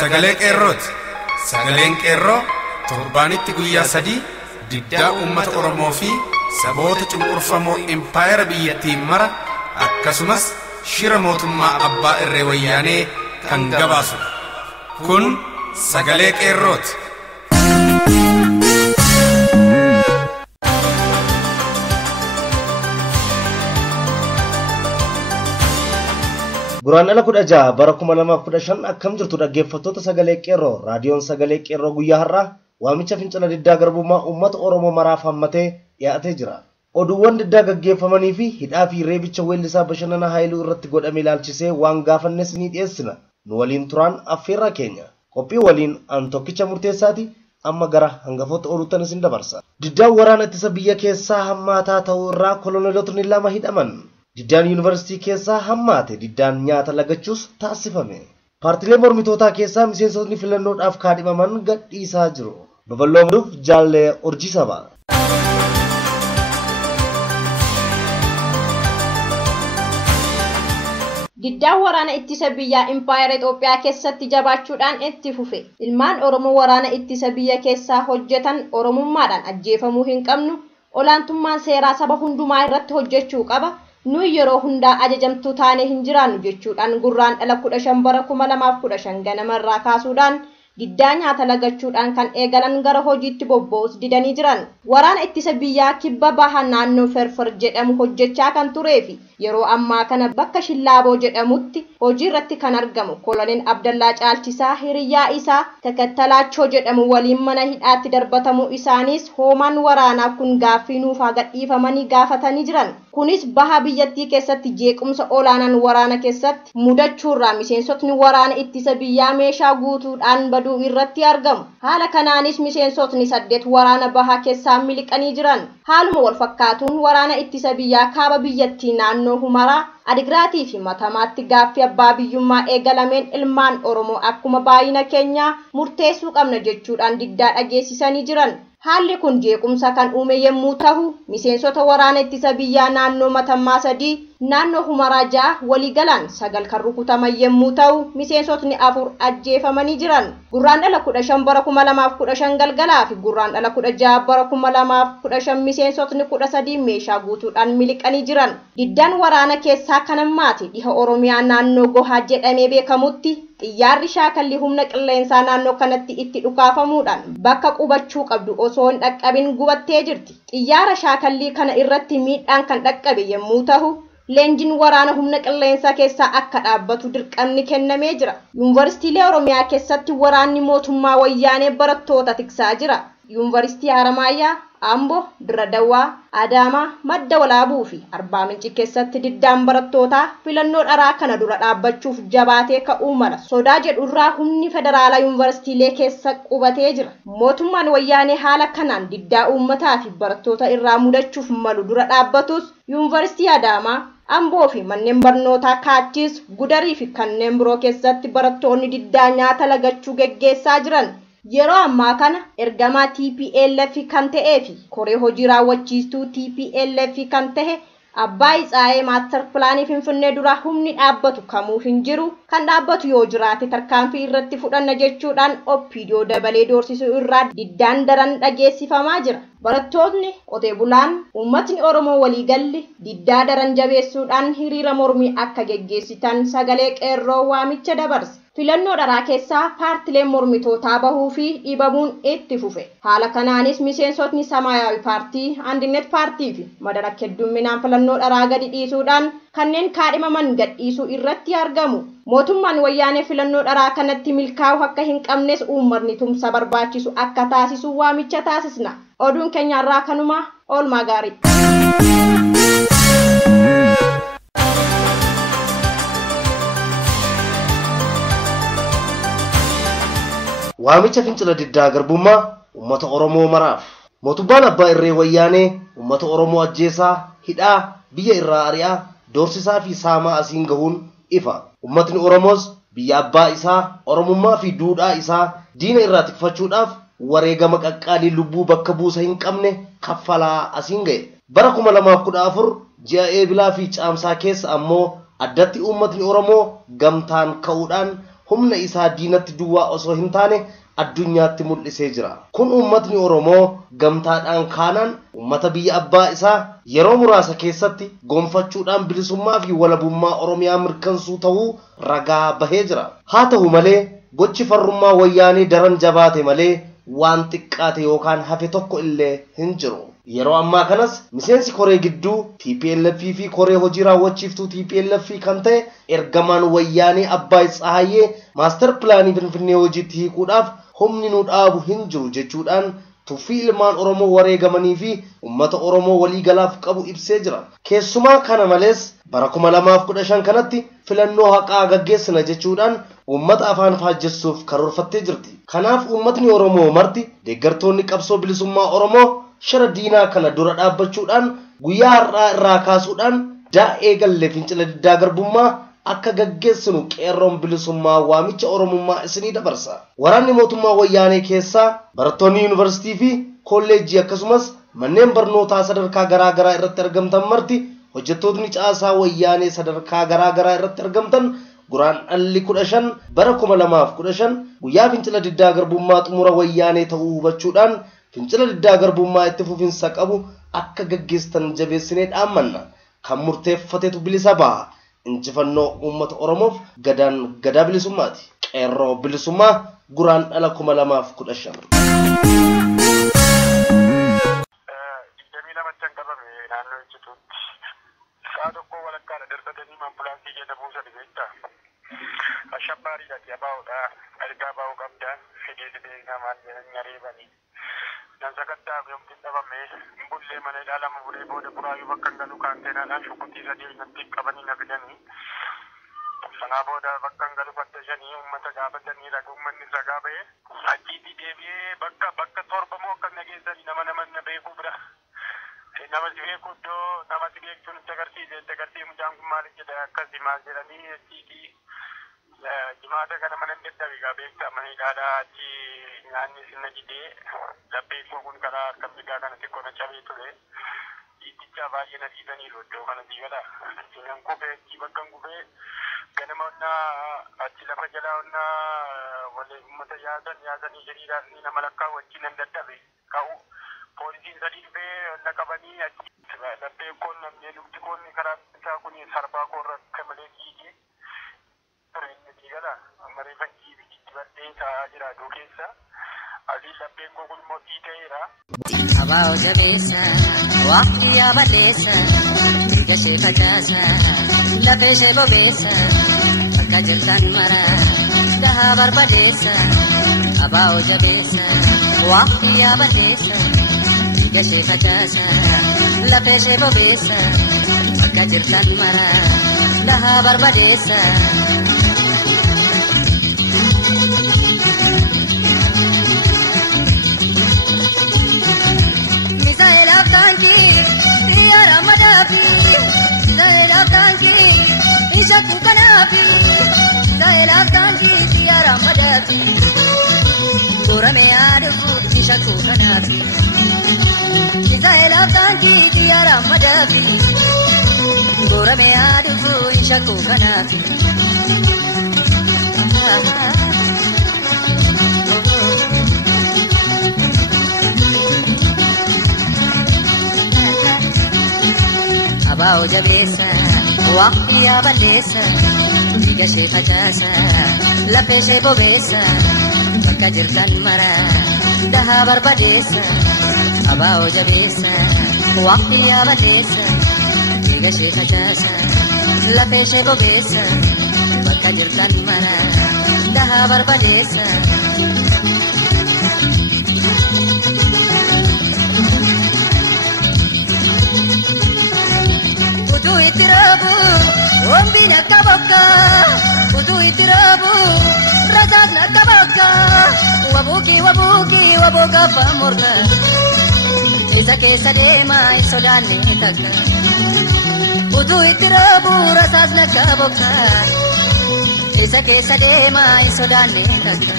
Sagalee qeerrooti. Sagaleen qeerroo torbaanitti guyyaa 3 diddaa uummata Oromoo fi saboota cunqurfamoo impaayera biyyattiin mara akkasumas shira mootummaa abbaa irree wayyaanee kan gabaasu. Kun sagalee qeerrooti. Guraan ala 16 bara 2015 akkam jirtu dhaggeeffattoota sagalee qeerroo raadiyoon sagalee qeerroo guyyaa har'aa waamicha fincila diddaa garbummaa uummata Oromoo maraaf hammatee dhiyaatee jira. Oduuwwan diddaa gaggeeffamanii fi hidhaa fi reebicha weellisaa Bashannanaa Haayiluu irratti godhame ilaalchisee waan gaafannes ni dhiyeessina. Nu waliin turaan affeerraa keenya. Qophii waliin an tokkicha murteessaati amma gara hangafoota oduutan isin dabarsa. Diddaan waraana ittisa biyya keessaa hammaataa ta'uu irraa koloneelotni 2 hidhaman. Diddaan yuunivarsiitii keessaa hammaate diddaan nyaata lagachuus taasifame. Paartilee mormitootaa keessaa miseensotni filannoodhaaf kaadhimaman gadhiisaa jiru. Babal'oomuuf jaallee urjii saba. Diddaan waraana ittisa biyyaa impaayera Itoophiyaa keessatti jabaachuudhaan itti fufe. Ilmaan Oromoo waraana ittisa biyya keessaa hojjetan Oromummaadhaan ajjeefamuu hin qabnu. Olaantummaan seeraa saba hundumaa irratti hojjechuu qaba. Nuyi yeroo hundaa ajajamtuu taanee hin jiraannu jechuudhaan gurraan dhala 15 bara 2015 ganamarraa kaasuudhaan diddaa nyaata lagachuudhaan kan eegalan gara hojiitti bobba'uus didanii jiran. Waraana ittisa biyyaa kibba baha naannoo Ferfer jedhamu hojjechaa kan turee fi yeroo ammaa kana bakka Shillaaboo jedhamutti hojii irratti kan argamu koloneel Abdallaa Caalchisaa hiriyyaa isaa Takattalaachoo jedhamu waliin mana hidhaatti darbatamuu isaaniis hoomaan waraanaa kun gaaffii nuuf haa gadhiifamanii gaafatanii jiran. Kunis baha biyyattii keessatti jeequmsa olaanaan waraana keessatti mudachuurraa miseensotni waraana ittisa biyyaa meeshaa guutuudhaan baduu irratti argamu. Haala kanaanis miseensotni 8 waraana baha keessaa miliqanii jiran. Haaluma wal fakkaatuun waraana ittisa biyyaa kaaba biyyattii naannoo Humaraa, Adigraatii fi Matamaatti gaaffii abbaa biyyummaa eegalameen ilmaan Oromoo akkuma baay'ina keenyaa murteessuu qabna jechuudhaan diddaa dhageessisanii jiran. Haalli kun jeequmsa kan uume yommuu ta'u, miseensota waraana ittisa biyyaa naannoo Matammaa 3, naannoo Humaraa 6 waliigalaan 9 kan rukutaman yommuu ta'u, miseensotni 4 ajjeefamanii jiran. Gurraan dhala 15 bara 2015 galgalaa fi gurraan dhala 16 bara 2015 miseensotni 13 meeshaa guutuudhaan miliqanii jiran. Diddaan waraana keessaa kan hammaate dhiha Oromiyaa naannoo Gohaa jedhamee beekamutti xiyyaarri shaakalli humna qilleensaa naannoo kanatti itti dhukaafamuudhaan bakka qubachuu qabdu osoo hin dhaqqabin gubattee jirti. Xiyyaara shaakallii kana irratti miidhaan kan dhaqqabe yommuu ta'u, leenjiin waraana humna qilleensaa keessaa akka dhaabbatu dirqamni kennamee jira. Yuunivarsiitiilee Oromiyaa keessatti waraanni mootummaa wayyaanee barattoota tiksaa jira. Yuunivarsiitii Haramaayyaa, Amboo, Dirradawaa, Adaamaa, Madda Walaabuu fi Arbaa Minci keessatti diddaan barattootaa filannoo dharaa kana dura dhaabbachuuf jabaatee ka'uu mala. Sodaa jedhurraa humni federaalaa yuunivarsiitiilee keessa qubatee jira. Mootummaan wayyaanee haala kanaan diddaa uummataa fi barattoota irraa mudachuuf malu dura dhaabbatus yuunivarsiitii Adaamaa, Amboo fi manneen barnootaa Kaachis, Gudarii fi kanneen biroo keessatti barattoonni diddaa nyaata lagachuu geggeessaa jiran. Yeroo ammaa kana ergamaa TPLF kan ta'ee fi koree hojii raawwachiistuu TPLF kan ta'e Abbaa Itsaayee maaster pilaanii Finfinnee dura humni dhaabbatu kamuu hin jiru. Kan dhaabbatu yoo jiraate tarkaanfii irratti fudhanna jechuudhaan OPDO dabalee doorsisuu irraa diddaan daran dhageessifamaa jira. Barattoonni, qotee bulaan, uummatni Oromoo waliigalli diddaa daran jabeessuudhaan hiriira mormii akka geggeessitan sagalee qeerroo waamicha dabarse. Filannoo dharaa keessaa paartileen mormitootaa bahuu fi dhiibamuun itti fufe. Haala kanaanis miseensotni Samaayaawii paartii, Andinet paartii fi Madarak heddumminaan filannoo dharaa gadi dhiisuudhaan kanneen kaadhimaman gadhiisuu irratti argamu. Mootummaan wayyaanee filannoo dharaa kanatti milkaa'uu akka hin qabnes uummatni tumsa barbaachisu akka taasisu waamicha taasisna. Oduun keenyarraa kanuma oolmaa gaarii. Waamicha fincila diddaa garbummaa uummata Oromoo maraaf. Mootummaan abbaa irree wayyaanee uummata Oromoo ajjeesaa, hidhaa, biyya irraa ari'aa, doorsisaa fi saamaa asiin gahuun ifa. Uummatni Oromoos biyya abbaa isaa, Oromummaa fi duudhaa isaa diina irraa tikfachuudhaaf wareegama qaqqaalii lubbuu bakka buusa hin qabne kaffalaa asiin ga'e. Bara 2014 ji'a Eebilaa fi Caamsaa keessa ammoo addatti uummatni Oromoo gamtaan ka'uudhaan humna isaa diinatti duwwaa osoo hin taane addunyaatti mul'isee jira. Kun uummatni Oromoo gamtaadhaan kaanaan uummata biyya abbaa isaa yeroo muraasa keessatti gonfachuudhaan bilisummaa fi walabummaa Oromiyaa mirkansuu ta'uu ragaa bahee jira. Haa ta'u malee gochi farrummaa wayyaanii daran jabaate malee waan xiqqaate yookaan hafe tokko illee hin jiru. Yeroo ammaa kanas miseensi koree gidduu TPLF fi koree hojii raawwachiiftuu TPLF kan ta'e ergamaan wayyaanii Abbaay Tsahayyee maaster pilaanii Finfinnee hojiitti hiikuudhaaf humni nu dhaabu hin jiru jechuudhaan tuffii ilmaan Oromoo wareegamanii fi uummata Oromoo waliigalaaf qabu ibsee jira. Keessumaa kana malees bara 2015 kanatti filannoo haqaa gaggeessina jechuudhaan uummata afaan faajjessuuf karoorfattee jirti. Kanaaf uummatni Oromoo marti deeggartoonni qabsoo bilisummaa Oromoo shara diinaa kana dura dhaabbachuudhaan guyyaa har'aa irraa kaasuudhaan daa'ee gallee fincila diddaa garbummaa akka gaggeessinu qeerroon bilisummaa waamicha Oromummaa isinii dabarsa. Waraanni mootummaa wayyaanee keessaa barattoonni yuunivarsiitii fi kolleejjii akkasumas manneen barnootaa sadarkaa garaa garaa irratti argamtan marti hojjettoonni caasaa wayyaanee sadarkaa garaa garaa irratti argamtan guraandhala 15 bara 2015 guyyaa fincila diddaa garbummaa xumura wayyaanee ta'uu hubachuudhaan fincila diddaa garbummaa itti fufinsa qabu akka gaggeessan jabeessinee dhaammanna. Kan murteeffatetu bilisa ba'a. Injifannoo uummata Oromoof gadaan gadaa bilisummaati. Qeerroo bilisummaa guraandhala 2015. dan sakattaa yomti dhabame bullee mana ilaalama buree booda buraayyuu bakka hin galu kaanteenaadhaan shukutii sadii natti qabanii na fidanii sanaa booda bakka hin galu fattashanii uummata gaafatanii raga uummanni ragaa ba'e achiitii deebi'ee bakka torba moo akka nageessanii nama beekuu bira nama si beeku iddoo nama si beektuun itti agarsiise mucaan kun maaliif jedha akkasii maal jedhanii achiitii jimaata kana mana deddabigaa beektaa mana hidhaadhaa achi nyaanni sinna jidee labbeen koo kun karaa harka bigaa kana xiqqoo na cabee ture dhiiticha baay'ee na dhiisaniiru iddoo kana diigala achiin kufee achi bakka hin kufee ganama onnaa achi lafa jalaa onnaa walii uummata yaasanii hiriiraan nama lakkaa'u achi nan dadhabe ka'u poolisiin sadii dhufee na qabanii achi labbeen koon namnee lukti koonni karaa bitaa kun sarbaa koorra akka malee dhiigee digala amare fakki dibadde ta jira dokeessa ali labbeen koo kun motii ta'eera abaa jabeessa waqti abadeessa gashee facaasa lafee shee bobeessa akka jirtan mara gahaa barbadeessa abaa jabeessa waqti abadeessa gashee facaasa lafee shee bobeessa akka jirtan mara gahaa barbadeessa Ishaku kanafi, daela kanki tiara madafi. Kurame aduku ishaku kanafi, daela kanki tiara madafi. Kurame aduku ishaku kanafi. Abao jabeessa. Waqti abadeessa gashee facaasa lafee shee bobeessa bakka jirtan mara gahaa barbadeessa abaa jabeessa waqti abadeessa gashee facaasa lafee shee bobeessa bakka jirtan mara gahaa barbadeessa. Itirabu, wambi nakaboka. Utu itirabu, rasad nakaboka. Wabuki waboka pamurna. Isa kesa dema isodane taka. Utu itirabu, rasad nakaboka. Isa kesa dema isodane taka.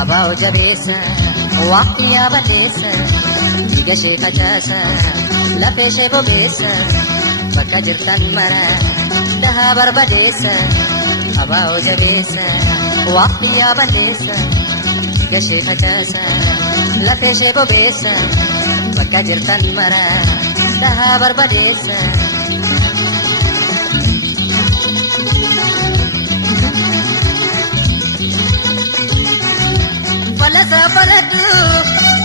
Abao jabeessa waqtiya badesa digashe tajasa lafeshe bobesa bakka jirtan mara daha barbadesa abao jabesa waqtiya badesa digashe tajasa lafeshe bobesa bakka jirtan mara daha barbadesa Balasa balatu,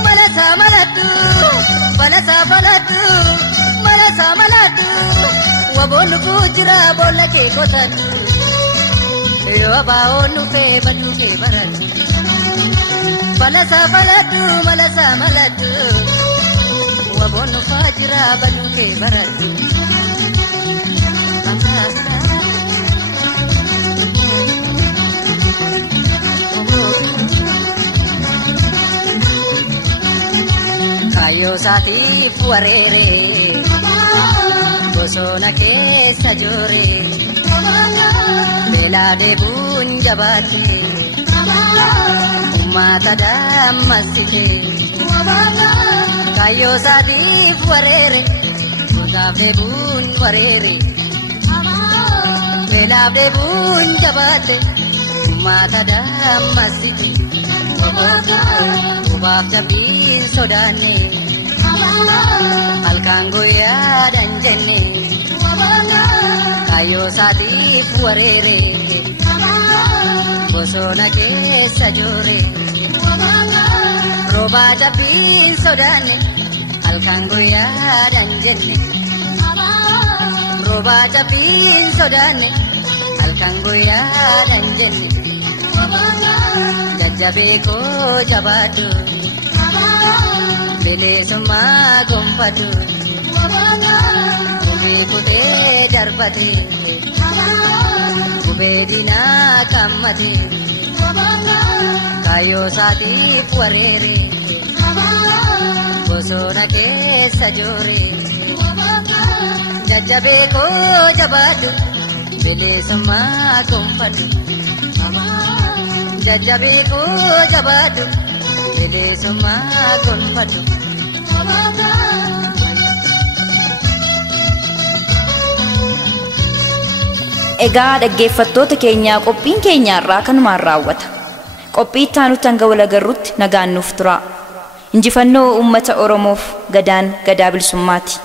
balasa balatu, balasa balatu, balasa balatu. Wabonu kujra bola ke kotatu, yo abaonu pe batu ke baratu. Balasa balatu, balasa balatu, wabonu kujra batu ke baratu. Kayo satif warere bosona keessa jore bela debun jabate ummata dammasite kayo satif warere bosona debun warere bela debun jabate ummata dammasite ubab jabi sodane alkango ya danjane kayo satif warere bosona keessa jore roba jabi sodane alkango ya danjane roba jabi sodane alkango ya danjane jajabe ko jabatu bele summa gompatu ube kute darbate ube dina kamate kayo satif warere bosona keessa jore jajabe ko jabatu bele summa gompatu jajabe ko jabatu bele summa gompatu Egaa dhaggeeffattoota keenyaa qophiin keenyaarraa kanumaan raawwata. Qophii itti aanutti hanga wal agarruutti nagaan nuuf tura. Injifannoo uummata Oromoof gadaan gadaa bilisummaati.